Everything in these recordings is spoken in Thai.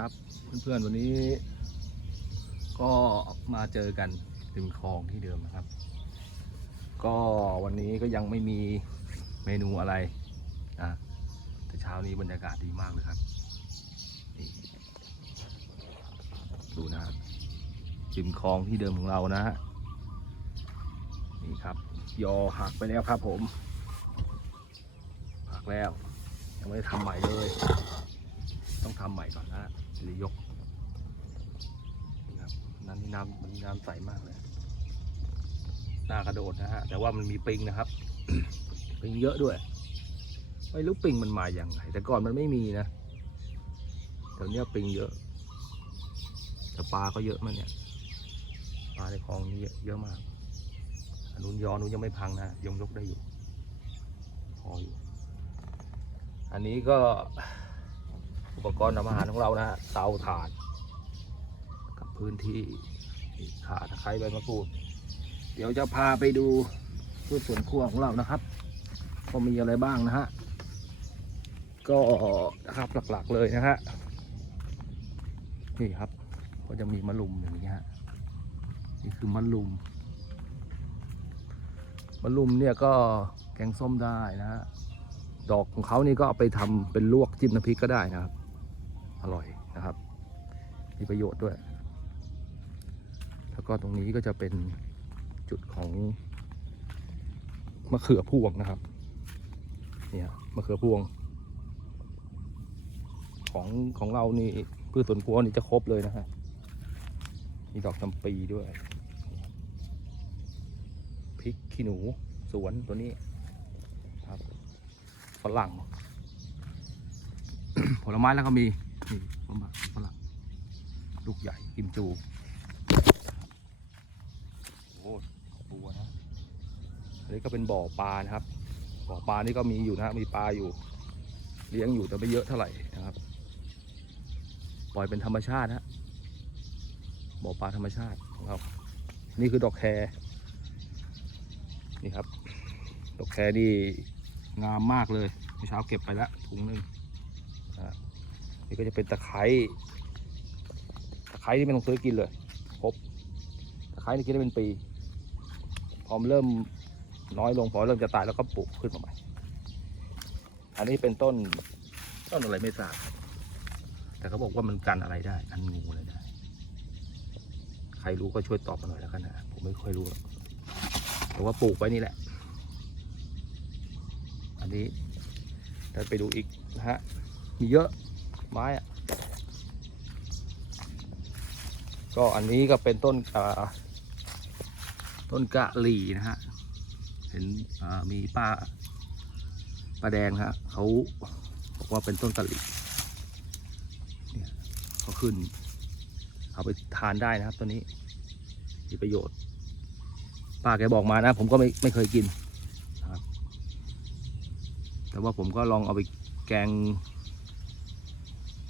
ครับเพื่อนๆวันนี้ ก็มาเจอกันริมคลองที่เดิมนะครับ ก็วันนี้ก็ยังไม่มีเมนูอะไรนะแต่เช้านี้บรรยากาศดีมากเลยครับดูนะครับริมคลองที่เดิมของเรานะฮะนี่ครับ ยอหักไปแล้วครับผม หักแล้วยังไม่ได้ทำใหม่เลย ต้องทำใหม่ก่อนนะฮะจะยกนี่ครับน้ำนี่น้ำมันน้ำใสมากเลยน่ากระโดดนะฮะแต่ว่ามันมีปิงนะครับ ปิงเยอะด้วย ไม่รู้ปิงมันมาอย่างไรแต่ก่อนมันไม่มีนะเดี๋ยวนี้ปิงเยอะแต่ปลาก็เยอะมันเนี่ยปลาในคลองนี้เยอะเยอะมากอันนู้นยอนู้นยังไม่พังนะยังยกได้อยู่พออยู่อันนี้ก็ อุปกรณ์ทำอาหารของเรานะฮะเตาถ่าน กับพื้นที่ขาตะไคร้ใบมะกรูด เดี๋ยวจะพาไปดูพืชสวนครัวของเรานะครับว่ามีอะไรบ้างนะฮะก็นะครับหลักๆเลยนะฮะนี่ครับ ก็จะมีมะลุมอย่างนี้ฮะนี่คือมะลุมมะลุมเนี่ยก็แกงส้มได้นะฮะดอกของเขานี่ก็เอาไปทำเป็นลวกจิ้มน้ำพริกก็ได้นะครับ อร่อยนะครับ มีประโยชน์ด้วย แล้วก็ตรงนี้ก็จะเป็นจุดของมะเขือพวงนะครับ เนี่ยมะเขือพวง ของของเรานี่พืชสวนครัวนี่จะครบเลยนะฮะ มีดอกจำปีด้วย พริกขี้หนูสวนตัวนี้ครับฝรั่งผลไม้แล้วก็มี นี่ฝรั่งฝรั่งลูกใหญ่กิมจูโอ้บัวนะอันนี้ก็เป็นบ่อปลานะครับ บ่อปลานี่ก็มีอยู่นะมีปลาอยู่ เลี้ยงอยู่แต่ไม่เยอะเท่าไหร่นะครับ ปล่อยเป็นธรรมชาติฮะบ่อปลาธรรมชาติของเรานี่คือดอกแครนี่ครับ ดอกแครนี่งามมากเลยเมื่อเช้าเก็บไปแล้วถุงหนึ่ง นี่ก็จะเป็นตะไคร้ตะไคร้ที่ไม่ต้องซื้อกินเลยครบตะไคร้นี่กินได้เป็นปี พอมนเริ่มน้อยลงพอเริ่มจะตายแล้วก็ปลูกขึ้นมาใหม่อันนี้เป็นต้นต้นอะไรไม่ทราบแต่เขาบอกว่ามันกันอะไรได้กันงูอะไรได้ ใครรู้ก็ช่วยตอบมาหน่อยแล้วกันนะผมไม่ค่อยรู้หรอกแต่ว่าปลูกไว้นี่แหละ อันนี้เดินไปดูอีกนะฮะมีเยอะ ไม้อะก็อันนี้ก็เป็นต้นอ่าต้นกะหรี่นะฮะ เห็นมีป้าป้าแดงฮะเขาบอกว่าเป็นต้นกะหรี่เนี่ยเขาขึ้น เอาไปทานได้นะครับตัวนี้มีประโยชน์ ป้าแกบอกมานะ ผมก็ไม่ไม่เคยกินแต่ว่าผมก็ลองเอาไปแกง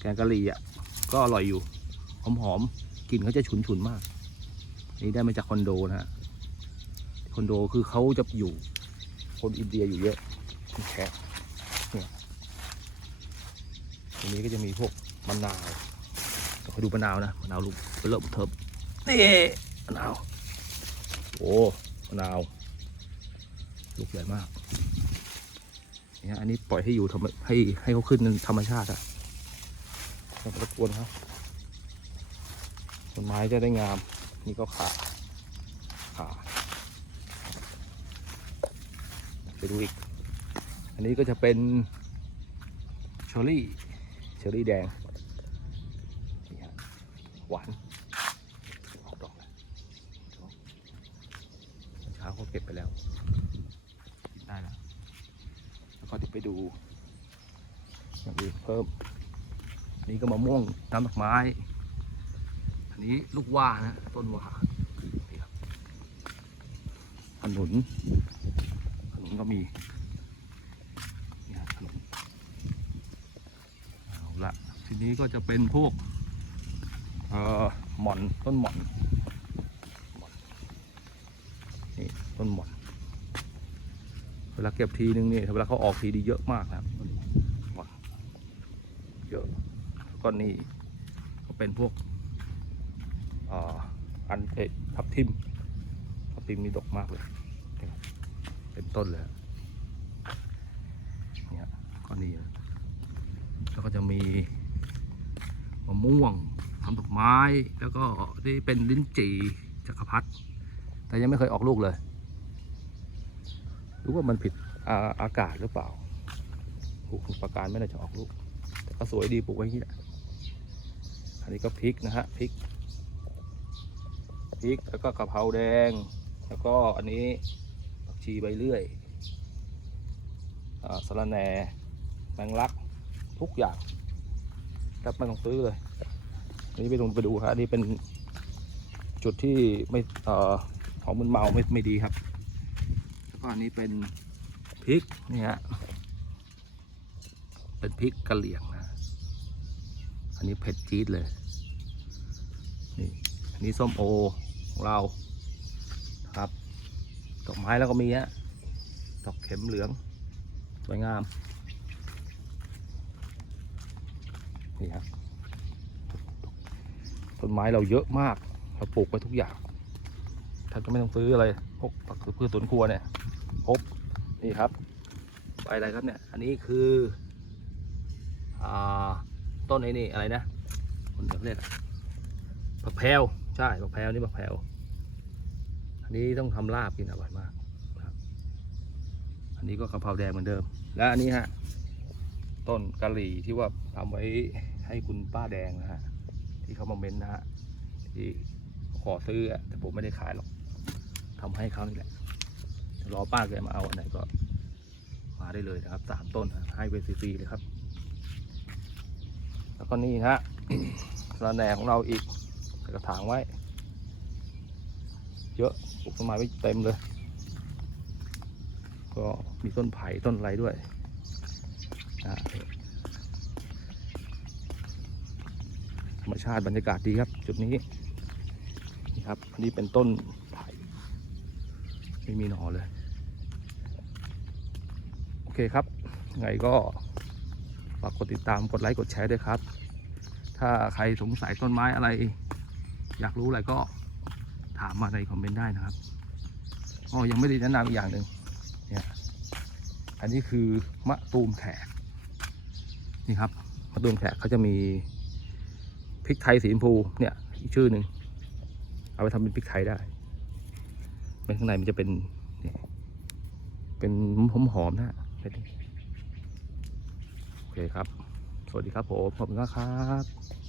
แกงกะหรี่อะก็อร่อยอยู่หอมๆกลิ่นเขาจะฉุนๆมากนี่ได้มาจากคอนโดนะฮะคอนโดคือเขาจะอยู่ คนอินเดียอยู่เยอะแขกเนี่ยตรงนี้ก็จะมีพวกมะนาวเดี๋ยวคอยดูมะนาวนะมะนาวลูกเริ่มเทิบนี่มะนาวโอ้มะนาวลูกใหญ่มากเนี่ยอันนี้ปล่อยให้อยู่ทำให้ให้เขาขึ้นธรรมชาติอะ อย่าไปรบกวนเขาต้นไม้จะได้งาม นี่ก็ขาขาไปดูอีก อันนี้ก็จะเป็นเชอร์รี่เชอร์รี่แดงนี่ฮะหวานออกดอกแล้วเช้าเขาเก็บไปแล้วกินได้แล้ว แล้วก็เดี๋ยวไปดูอย่างอื่นเพิ่ม นี่ก็มะม่วงน้ำดอกไม้ อันนี้ลูกว่านะต้นว่านี่ครับขนุนขนุนก็มีนี่ฮะขนุนเอาละทีนี้ก็จะเป็นพวกเอ่อหม่อนต้นหม่อนนี่ต้นหม่อน เวลาเก็บทีนึงนี่เวลาเขาออกทีดีเยอะมากนะครับหมดเยอะ ก็นี่ก็เป็นพวกอันเอยทับทิมทับทิมนี่ดกมากเลยเป็นต้นเลยเนี่ยก็นี่แล้วก็จะมีมะม่วงทำดอกไม้แล้วก็ที่เป็นลิ้นจี่จักรพรรดิแต่ยังไม่เคยออกลูกเลยรู้ว่ามันผิดอาอากาศหรือเปล่าปลูกประการไม่น่าจะออกลูก แต่ก็สวยดีปลูกไว้อย่นี้แหละอั นนี้ก็พริกนะฮะพริกพริกแล้วก็กะเพราแดง แล้วก็อันนี้ผักชีใบเลื่อยอ่าสะระแหน่แมงลักทุกอย่างครับไม่ต้องซื้อเลยอันนี้ไปลงไปดูฮะอันนี้เป็นจุดที่ไม่เอ่อของมึนเมาไม่ไม่ดีครับแล้วก็อันนี้เป็นพริกนี่ฮะเป็นพริกกะเหรี่ยงนะ อันนี้เผ็ดจี๊ดเลย นี่นี่ส้มโอของเราครับดอกไม้แล้วก็มีฮะดอกเข็มเหลือง สวยงามนี่ครับต้นไม้เราเยอะมากเราปลูกไปทุกอย่างท่านก็ไม่ต้องซื้ออะไรพวกผักพืชสวนครัวเนี่ยพบนี่ครับใบอะไรครับเนี่ยอันนี้คือ อ่า ต้นไอ้นี่อะไรนะคนเรียกอะไร ผักแพรวใช่ผักแพรวนี่ผักแพรวอันนี้ต้องทำลาบกินอร่อยมากครับ อันนี้ก็กะเพราแดงเหมือนเดิม และอันนี้ฮะต้นกะหรี่ที่ว่าทำไว้ให้คุณป้าแดงนะฮะที่เขามาเม้นต์นะฮะที่ขอซื้อแต่ผมไม่ได้ขายหรอกทำให้เขานี่แหละรอป้าแกมาเอาอันไหนก็มาได้เลยนะครับสามต้นให้เวซีซีเลยครับ แล้วก็นี่ฮะระแหน่ของเราอีก กระถางไว้ เยอะปลูกต้นไม้ไว้เต็มเลย ก็มีต้นไผ่ต้นอะไรด้วยนะธรรมชาติบรรยากาศดีครับ จุดนี้นี่ครับอันนี้เป็นต้นไผ่ไม่มีหนอเลย โอเคครับ ไงก็ฝากกดติดตามกดไลค์กดแชร์ด้วยครับ ถ้าใครสงสัยต้นไม้อะไร อยากรู้อะไรก็ถามมาในคอมเมนต์ได้นะครับอ๋อยังไม่ได้แนะนำอีกอย่างหนึ่งเนี่ยอันนี้คือมะตูมแขกนี่ครับมะตูมแขกเขาจะมีพริกไทยสีชมพูเนี่ยอีกชื่อหนึ่งเอาไปทำเป็นพริกไทยได้ในข้างในมันจะเป็นนี่เป็นหอมหอมๆนะฮะโอเคครับ สวัสดีครับผม ขอบคุณมากครับ